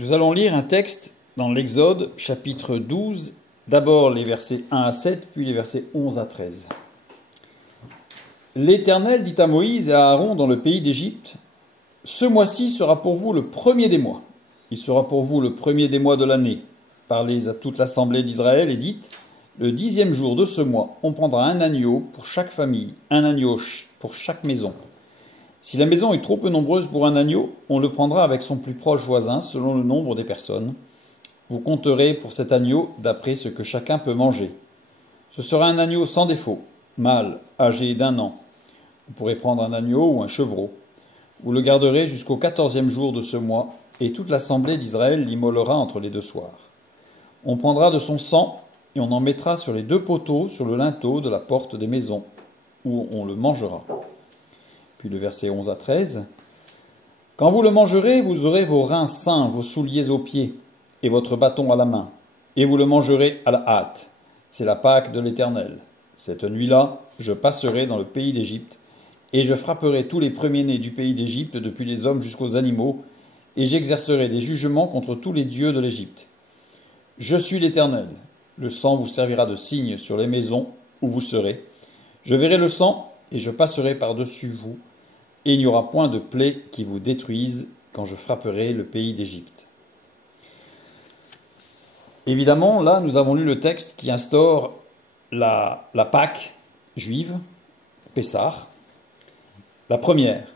Nous allons lire un texte dans l'Exode, chapitre 12, d'abord les versets 1 à 7, puis les versets 11 à 13. L'Éternel dit à Moïse et à Aaron dans le pays d'Égypte, « Ce mois-ci sera pour vous le premier des mois. Il sera pour vous le premier des mois de l'année. Parlez à toute l'assemblée d'Israël et dites, le 10e jour de ce mois, on prendra un agneau pour chaque famille, un agneau pour chaque maison. Si la maison est trop peu nombreuse pour un agneau, on le prendra avec son plus proche voisin selon le nombre des personnes. Vous compterez pour cet agneau d'après ce que chacun peut manger. Ce sera un agneau sans défaut, mâle, âgé d'1 an. Vous pourrez prendre un agneau ou un chevreau. Vous le garderez jusqu'au 14e jour de ce mois, et toute l'assemblée d'Israël l'immolera entre les 2 soirs. On prendra de son sang, et on en mettra sur les 2 poteaux, sur le linteau de la porte des maisons, où on le mangera. Puis le verset 11 à 13. Quand vous le mangerez, vous aurez vos reins sains, vos souliers aux pieds, et votre bâton à la main, et vous le mangerez à la hâte. C'est la Pâque de l'Éternel. Cette nuit-là, je passerai dans le pays d'Égypte, et je frapperai tous les premiers-nés du pays d'Égypte, depuis les hommes jusqu'aux animaux, et j'exercerai des jugements contre tous les dieux de l'Égypte. Je suis l'Éternel. Le sang vous servira de signe sur les maisons où vous serez. Je verrai le sang, et je passerai par-dessus vous, et il n'y aura point de plaie qui vous détruise quand je frapperai le pays d'Égypte. Évidemment, là, nous avons lu le texte qui instaure la Pâque juive, Pessah, la première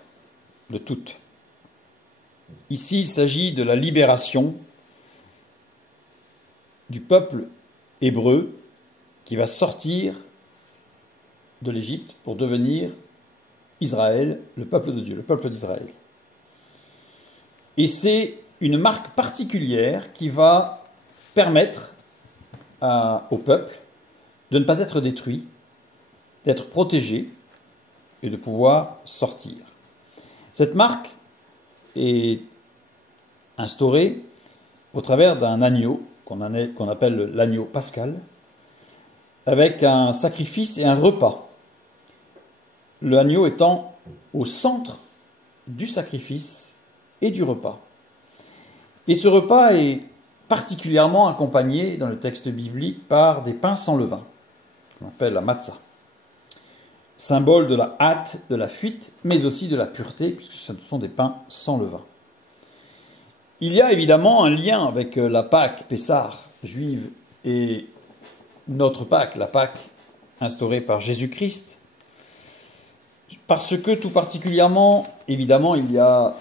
de toutes. Ici, il s'agit de la libération du peuple hébreu qui va sortir de l'Égypte pour devenir Israël, le peuple de Dieu, le peuple d'Israël. Et c'est une marque particulière qui va permettre au peuple de ne pas être détruit, d'être protégé et de pouvoir sortir. Cette marque est instaurée au travers d'un agneau qu'on appelle l'agneau pascal, avec un sacrifice et un repas. L'agneau étant au centre du sacrifice et du repas. Et ce repas est particulièrement accompagné dans le texte biblique par des pains sans levain, qu'on appelle la matzah, symbole de la hâte, de la fuite, mais aussi de la pureté, puisque ce sont des pains sans levain. Il y a évidemment un lien avec la Pâque Pessah juive et notre Pâque, la Pâque instaurée par Jésus-Christ, parce que tout particulièrement, évidemment, il y a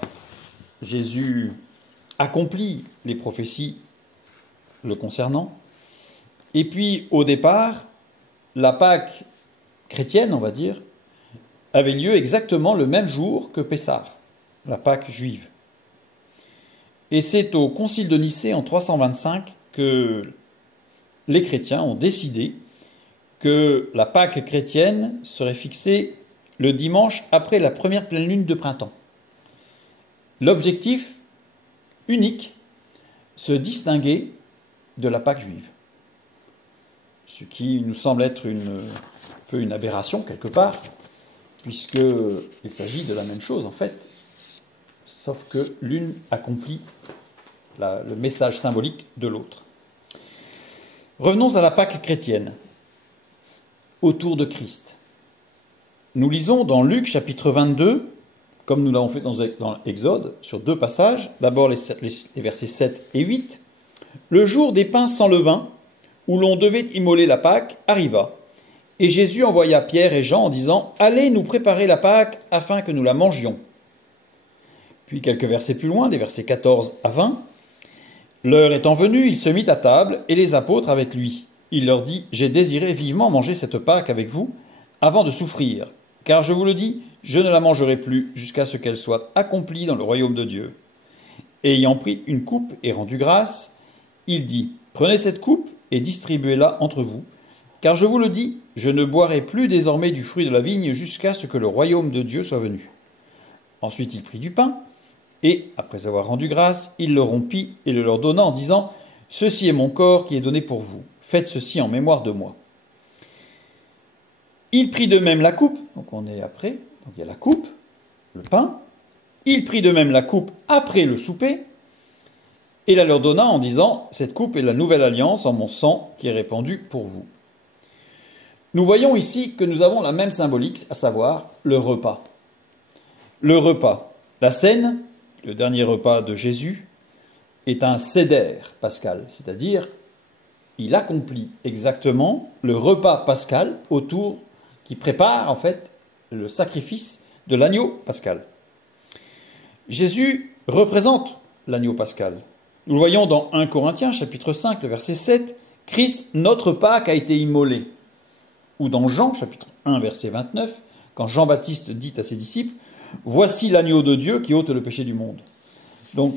Jésus accomplit les prophéties le concernant. Et puis, au départ, la Pâque chrétienne, on va dire, avait lieu exactement le même jour que Pessah, la Pâque juive. Et c'est au Concile de Nicée en 325 que les chrétiens ont décidé que la Pâque chrétienne serait fixée le dimanche après la première pleine lune de printemps. L'objectif unique, se distinguer de la Pâque juive. Ce qui nous semble être un peu une aberration quelque part, puisqu'il s'agit de la même chose en fait, sauf que l'une accomplit le message symbolique de l'autre. Revenons à la Pâque chrétienne, autour de Christ. Nous lisons dans Luc chapitre 22, comme nous l'avons fait dans l'Exode, sur 2 passages, d'abord les versets 7 et 8. Le jour des pains sans levain, où l'on devait immoler la Pâque, arriva. Et Jésus envoya Pierre et Jean en disant « Allez nous préparer la Pâque afin que nous la mangions. » Puis quelques versets plus loin, des versets 14 à 20. L'heure étant venue, il se mit à table et les apôtres avec lui. Il leur dit « J'ai désiré vivement manger cette Pâque avec vous avant de souffrir. Car je vous le dis, je ne la mangerai plus jusqu'à ce qu'elle soit accomplie dans le royaume de Dieu. » Et ayant pris une coupe et rendu grâce, il dit « Prenez cette coupe et distribuez-la entre vous, car je vous le dis, je ne boirai plus désormais du fruit de la vigne jusqu'à ce que le royaume de Dieu soit venu. » Ensuite il prit du pain, et, après avoir rendu grâce, il le rompit et le leur donna en disant « Ceci est mon corps qui est donné pour vous. Faites ceci en mémoire de moi. » Il prit de même la coupe, donc on est après, donc il y a la coupe, le pain. Il prit de même la coupe après le souper, Et la leur donna en disant, cette coupe est la nouvelle alliance en mon sang qui est répandu pour vous. Nous voyons ici que nous avons la même symbolique, à savoir le repas. Le repas. La scène, le dernier repas de Jésus, est un seder pascal, c'est-à-dire il accomplit exactement le repas pascal autour qui prépare en fait le sacrifice de l'agneau pascal. Jésus représente l'agneau pascal. Nous le voyons dans 1 Corinthiens chapitre 5, le verset 7, Christ, notre Pâque, a été immolé. Ou dans Jean chapitre 1, verset 29, quand Jean-Baptiste dit à ses disciples, voici l'agneau de Dieu qui ôte le péché du monde. Donc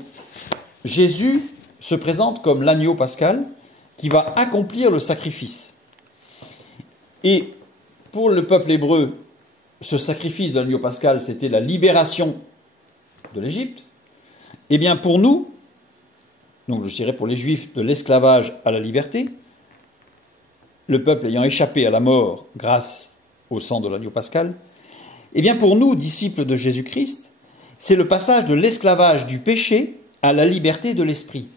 Jésus se présente comme l'agneau pascal qui va accomplir le sacrifice. Et pour le peuple hébreu, ce sacrifice de l'agneau pascal, c'était la libération de l'Égypte. Eh bien pour nous, donc je dirais pour les Juifs, de l'esclavage à la liberté, le peuple ayant échappé à la mort grâce au sang de l'agneau pascal, eh bien pour nous, disciples de Jésus-Christ, c'est le passage de l'esclavage du péché à la liberté de l'esprit,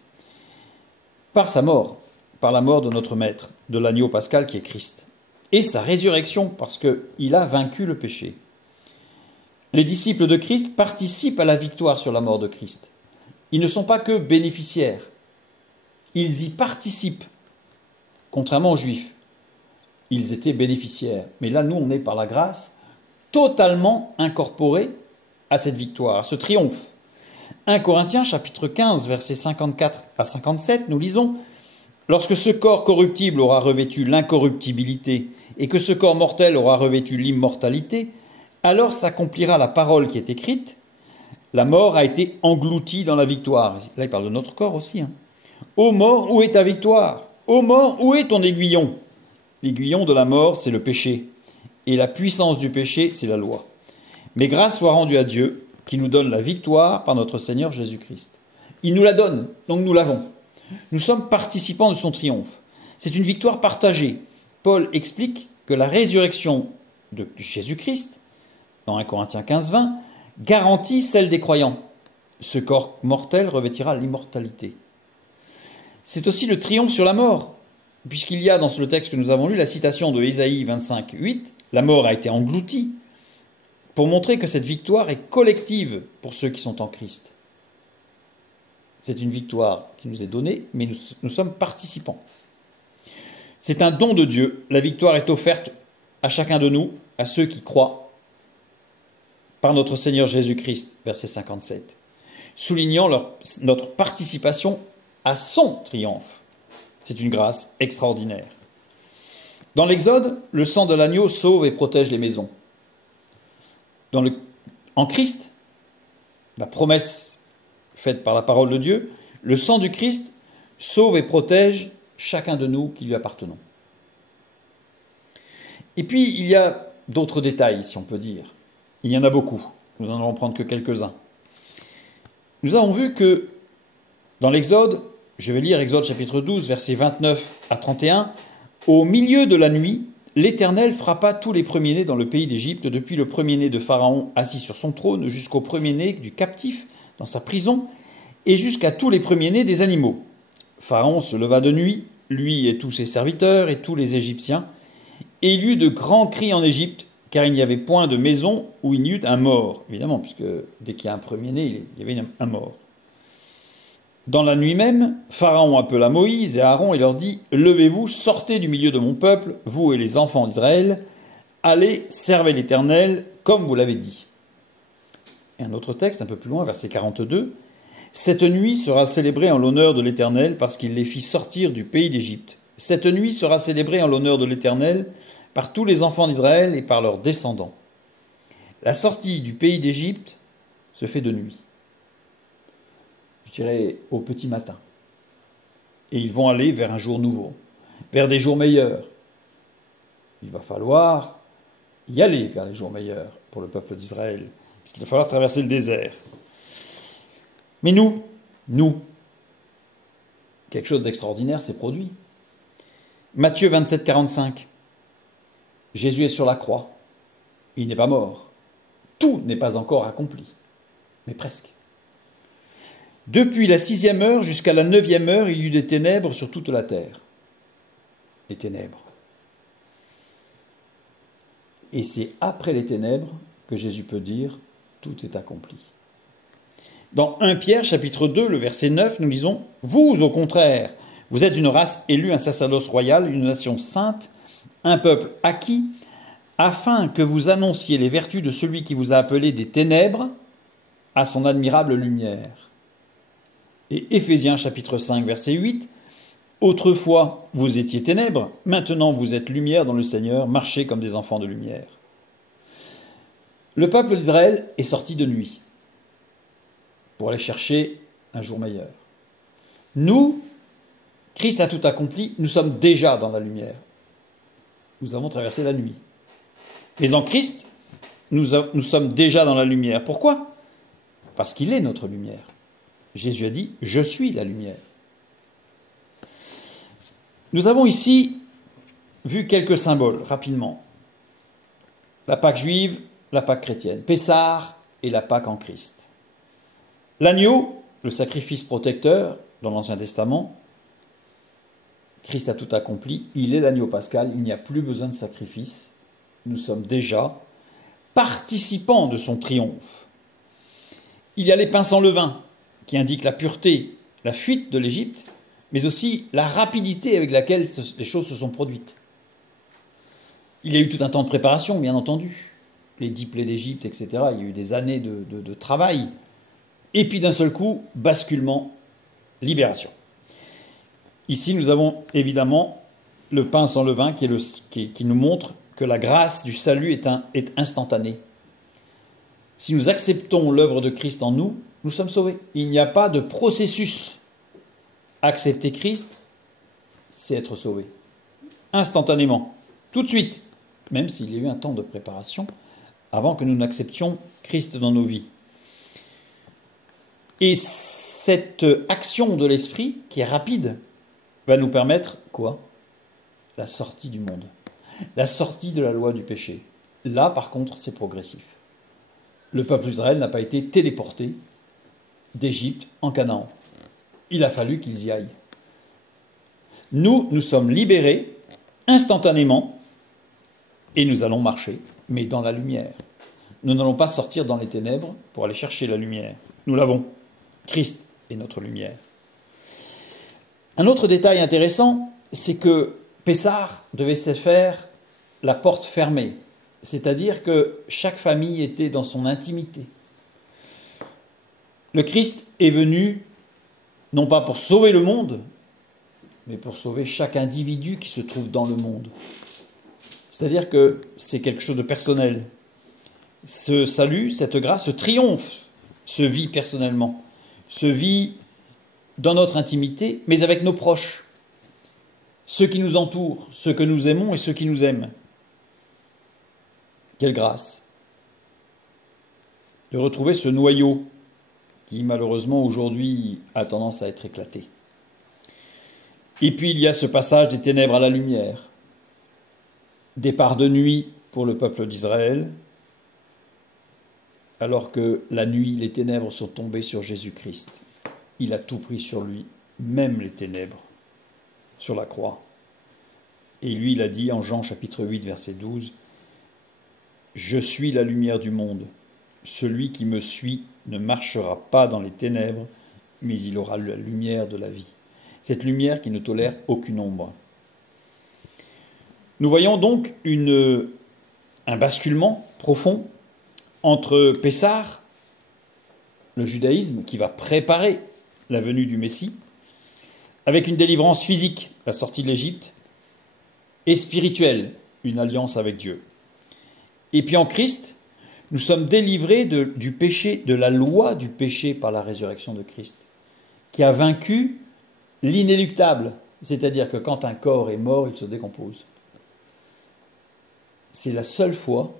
par sa mort, par la mort de notre Maître, de l'agneau pascal qui est Christ, et sa résurrection parce qu'il a vaincu le péché. Les disciples de Christ participent à la victoire sur la mort de Christ. Ils ne sont pas que bénéficiaires, ils y participent, contrairement aux Juifs. Ils étaient bénéficiaires, mais là, nous, on est par la grâce totalement incorporés à cette victoire, à ce triomphe. 1 Corinthiens chapitre 15, versets 54 à 57, nous lisons « Lorsque ce corps corruptible aura revêtu l'incorruptibilité et que ce corps mortel aura revêtu l'immortalité, alors s'accomplira la parole qui est écrite, la mort a été engloutie dans la victoire. » Là, il parle de notre corps aussi. Ô mort, où est ta victoire? Ô mort, où est ton aiguillon? L'aiguillon de la mort, c'est le péché. Et la puissance du péché, c'est la loi. Mais grâce soit rendue à Dieu, qui nous donne la victoire par notre Seigneur Jésus-Christ. Il nous la donne, donc nous l'avons. Nous sommes participants de son triomphe. C'est une victoire partagée. Paul explique que la résurrection de Jésus-Christ, dans 1 Corinthiens 15, 20, garantit celle des croyants. Ce corps mortel revêtira l'immortalité. C'est aussi le triomphe sur la mort, puisqu'il y a dans le texte que nous avons lu la citation de Ésaïe 25, 8, « La mort a été engloutie », pour montrer que cette victoire est collective pour ceux qui sont en Christ. C'est une victoire qui nous est donnée, mais nous sommes participants. C'est un don de Dieu. La victoire est offerte à chacun de nous, à ceux qui croient, par notre Seigneur Jésus-Christ, verset 57, soulignant notre participation à son triomphe. C'est une grâce extraordinaire. Dans l'Exode, le sang de l'agneau sauve et protège les maisons. En Christ, la promesse faite par la parole de Dieu, le sang du Christ sauve et protège chacun de nous qui lui appartenons. Et puis, il y a d'autres détails, si on peut dire. Il y en a beaucoup. Nous n'en allons prendre que quelques-uns. Nous avons vu que dans l'Exode, je vais lire Exode chapitre 12, versets 29 à 31, « Au milieu de la nuit, l'Éternel frappa tous les premiers-nés dans le pays d'Égypte, depuis le premier-né de Pharaon assis sur son trône, jusqu'au premier-né du captif dans sa prison, et jusqu'à tous les premiers-nés des animaux. Pharaon se leva de nuit, lui et tous ses serviteurs et tous les Égyptiens, et il y eut de grands cris en Égypte, car il n'y avait point de maison où il n'y eût un mort. » Évidemment, puisque dès qu'il y a un premier-né, il y avait un mort. Dans la nuit même, Pharaon appela Moïse et Aaron et leur dit « Levez-vous, sortez du milieu de mon peuple, vous et les enfants d'Israël, allez, servez l'Éternel, comme vous l'avez dit. » Et un autre texte, un peu plus loin, verset 42, « Cette nuit sera célébrée en l'honneur de l'Éternel, parce qu'il les fit sortir du pays d'Égypte. Cette nuit sera célébrée en l'honneur de l'Éternel, par tous les enfants d'Israël et par leurs descendants. La sortie du pays d'Égypte se fait de nuit. » Je dirais au petit matin. Et ils vont aller vers un jour nouveau, vers des jours meilleurs. Il va falloir y aller vers les jours meilleurs pour le peuple d'Israël, puisqu'il va falloir traverser le désert. Mais nous, quelque chose d'extraordinaire s'est produit. Matthieu 27, 45. Jésus est sur la croix. Il n'est pas mort. Tout n'est pas encore accompli, mais presque. Depuis la 6e heure jusqu'à la 9e heure, il y eut des ténèbres sur toute la terre. Les ténèbres. Et c'est après les ténèbres que Jésus peut dire « tout est accompli ». Dans 1 Pierre, chapitre 2, le verset 9, nous lisons « Vous, au contraire, vous êtes une race élue, un sacerdoce royal, une nation sainte, un peuple acquis, afin que vous annonciez les vertus de celui qui vous a appelé des ténèbres à son admirable lumière. » Et Éphésiens, chapitre 5, verset 8, « Autrefois, vous étiez ténèbres, maintenant vous êtes lumière dans le Seigneur, marchez comme des enfants de lumière. » Le peuple d'Israël est sorti de nuit pour aller chercher un jour meilleur. Nous, Christ a tout accompli, nous sommes déjà dans la lumière. Nous avons traversé la nuit. Mais en Christ, nous sommes déjà dans la lumière. Pourquoi ? Parce qu'il est notre lumière. Jésus a dit « Je suis la lumière ». Nous avons ici vu quelques symboles, rapidement. La Pâque juive, la Pâque chrétienne, Pessah et la Pâque en Christ. L'agneau, le sacrifice protecteur dans l'Ancien Testament, Christ a tout accompli, il est l'agneau pascal, il n'y a plus besoin de sacrifice. Nous sommes déjà participants de son triomphe. Il y a les pains sans levain, qui indiquent la pureté, la fuite de l'Égypte, mais aussi la rapidité avec laquelle les choses se sont produites. Il y a eu tout un temps de préparation, bien entendu. Les 10 plaies d'Égypte, etc. Il y a eu des années de travail. Et puis d'un seul coup, basculement, libération. Ici, nous avons évidemment le pain sans levain qui nous montre que la grâce du salut est instantanée. Si nous acceptons l'œuvre de Christ en nous, nous sommes sauvés. Il n'y a pas de processus. Accepter Christ, c'est être sauvé. Instantanément, tout de suite, même s'il y a eu un temps de préparation avant que nous n'acceptions Christ dans nos vies. Et cette action de l'Esprit, qui est rapide, va nous permettre quoi ? La sortie du monde. La sortie de la loi du péché. Là, par contre, c'est progressif. Le peuple d'Israël n'a pas été téléporté d'Égypte en Canaan. Il a fallu qu'ils y aillent. Nous sommes libérés instantanément et nous allons marcher, mais dans la lumière. Nous n'allons pas sortir dans les ténèbres pour aller chercher la lumière. Nous l'avons. Christ est notre lumière. Un autre détail intéressant, c'est que Pessah devait se faire la porte fermée, c'est-à-dire que chaque famille était dans son intimité. Le Christ est venu non pas pour sauver le monde, mais pour sauver chaque individu qui se trouve dans le monde. C'est-à-dire que c'est quelque chose de personnel. Ce salut, cette grâce, ce triomphe se vit personnellement, se vit dans notre intimité, mais avec nos proches, ceux qui nous entourent, ceux que nous aimons et ceux qui nous aiment. Quelle grâce de retrouver ce noyau qui malheureusement aujourd'hui a tendance à être éclaté. Et puis il y a ce passage des ténèbres à la lumière, départ de nuit pour le peuple d'Israël, alors que la nuit, les ténèbres sont tombées sur Jésus-Christ. Il a tout pris sur lui, même les ténèbres, sur la croix. Et lui, il a dit en Jean chapitre 8, verset 12, « Je suis la lumière du monde. Celui qui me suit ne marchera pas dans les ténèbres, mais il aura la lumière de la vie. » Cette lumière qui ne tolère aucune ombre. Nous voyons donc un basculement profond entre Pessah, le judaïsme qui va préparer la venue du Messie, avec une délivrance physique, la sortie de l'Égypte, et spirituelle, une alliance avec Dieu. Et puis en Christ, nous sommes délivrés du péché, de la loi du péché par la résurrection de Christ, qui a vaincu l'inéluctable, c'est-à-dire que quand un corps est mort, il se décompose. C'est la seule fois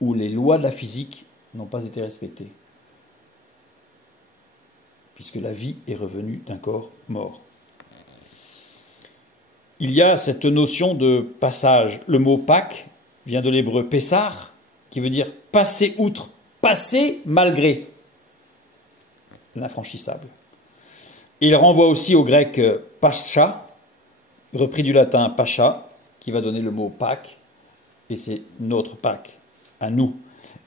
où les lois de la physique n'ont pas été respectées, puisque la vie est revenue d'un corps mort. Il y a cette notion de passage. Le mot Pâques vient de l'hébreu Pessah, qui veut dire passer outre, passer malgré. l'infranchissable. Et il renvoie aussi au grec pascha, repris du latin pascha, qui va donner le mot Pâques, et c'est notre Pâques, à nous.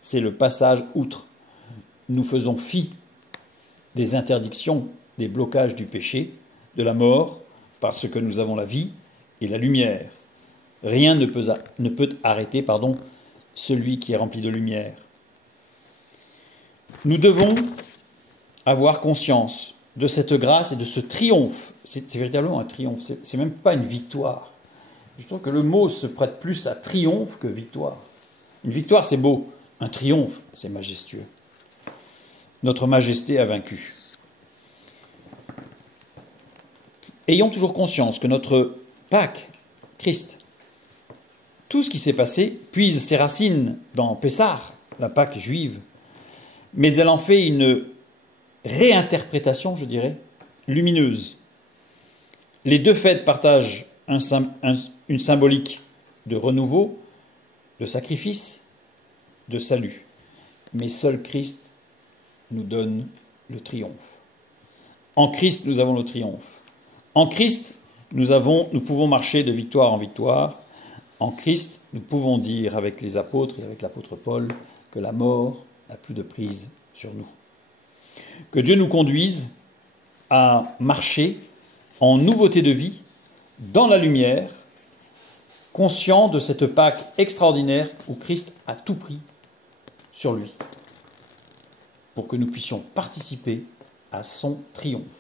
C'est le passage outre. Nous faisons fi des interdictions, des blocages du péché, de la mort, parce que nous avons la vie et la lumière. Rien ne peut arrêter celui qui est rempli de lumière. Nous devons avoir conscience de cette grâce et de ce triomphe. C'est véritablement un triomphe, c'est même pas une victoire. Je trouve que le mot se prête plus à triomphe que victoire. Une victoire, c'est beau. Un triomphe, c'est majestueux. Notre majesté a vaincu. Ayons toujours conscience que notre Pâques, Christ, tout ce qui s'est passé puise ses racines dans Pessah, la Pâque juive, mais elle en fait une réinterprétation, je dirais, lumineuse. Les deux fêtes partagent une symbolique de renouveau, de sacrifice, de salut. Mais seul Christ nous donne le triomphe. En Christ, nous avons le triomphe. En Christ, nous pouvons marcher de victoire en victoire. En Christ, nous pouvons dire avec les apôtres et avec l'apôtre Paul que la mort n'a plus de prise sur nous. Que Dieu nous conduise à marcher en nouveauté de vie, dans la lumière, conscient de cette Pâque extraordinaire où Christ a tout pris sur lui, pour que nous puissions participer à son triomphe.